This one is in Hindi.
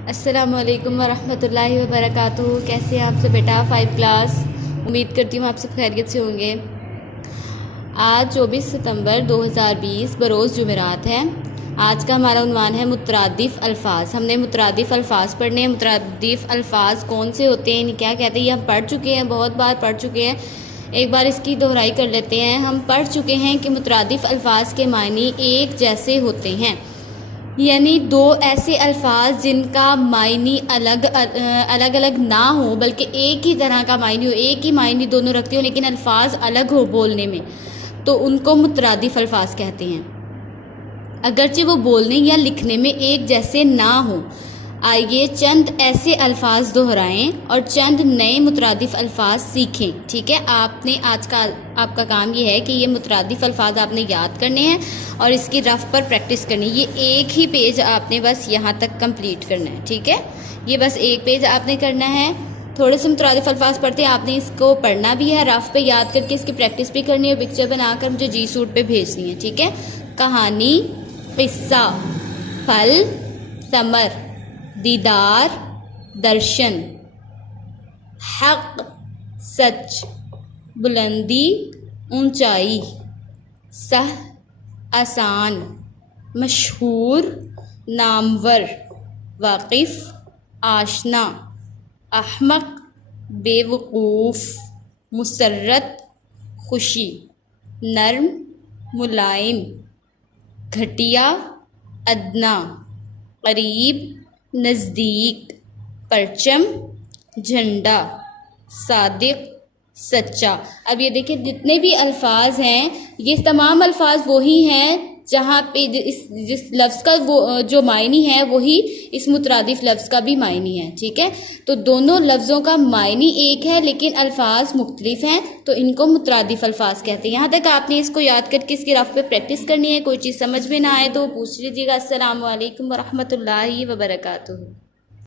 अस्सलामुअलैकुम वरहमतुल्लाहि वबरकातुहू। कैसे हैं आप सब बेटा? 5 क्लास। उम्मीद करती हूँ आप सब खैरियत से होंगे। आज 24 सितंबर 2020 बरोज़ जुमेरात है। आज का हमारा उन्वान है मुतरादिफ़ अल्फाज। हमने मुतरादिफ़ अल्फाज पढ़ने हैं। मुतरादिफ़ अल्फाज कौन से होते हैं, इन्हें क्या कहते हैं, ये हम पढ़ चुके हैं, बहुत बार पढ़ चुके हैं। एक बार इसकी दोहराई कर लेते हैं। हम पढ़ चुके हैं कि मुतरादिफ़ अल्फाज के मायने एक जैसे होते हैं, यानी दो ऐसे अल्फाज जिनका मायने अलग अलग ना हो, बल्कि एक ही तरह का मायने हो, एक ही मायने दोनों रखते हो, लेकिन अल्फाज अलग हो बोलने में, तो उनको मुतरादिफ़ अल्फाज कहते हैं, अगरचे वो बोलने या लिखने में एक जैसे ना हो। आइए चंद ऐसे अल्फाज दोहराएं और चंद नए मुतरादिफ़ अल्फाज सीखें। ठीक है, आपने आज का आपका काम ये है कि ये मुतरादिफ़ अल्फाज आपने याद करने हैं और इसकी रफ़ पर प्रैक्टिस करनी है। ये एक ही पेज आपने बस यहाँ तक कंप्लीट करना है। ठीक है, ये बस एक पेज आपने करना है। थोड़े से मुतरादिफ़ अल्फाज पढ़ते हैं, आपने इसको पढ़ना भी है, रफ़ पे याद करके इसकी प्रैक्टिस भी करनी है, पिक्चर बनाकर मुझे जी सूट पे भेजनी है। ठीक है, कहानी, किस्सा, फल, समर, दीदार, दर्शन, हक, सच, बुलंदी, ऊंचाई, सह, आसान, मशहूर, नामवर, वाकिफ, आशना, अहमक, बेवकूफ़, मुसर्रत, खुशी, नर्म, मुलायम, घटिया, अदना, करीब, नज़दीक, परचम, झंडा, सादिक, सच्चा। अब ये देखिए, जितने भी अल्फाज हैं ये तमाम अल्फाज वही हैं जहाँ पे जिस लफ्ज़ का वो जो मायनी है वही इस मुतरादिफ़ लफ्ज़ का भी मायनी है। ठीक है, तो दोनों लफ्ज़ों का मायनी एक है लेकिन अल्फाज मुख्तलिफ हैं, तो इनको मुतरादिफ़ अल्फाज कहते हैं। यहाँ तक आपने इसको याद करके इसकी रफ़ पे प्रैक्टिस करनी है। कोई चीज़ समझ में ना आए तो पूछ लीजिएगा। अस्सलामु अलैकुम वरहमतुल्लाहि वबरकातुहू।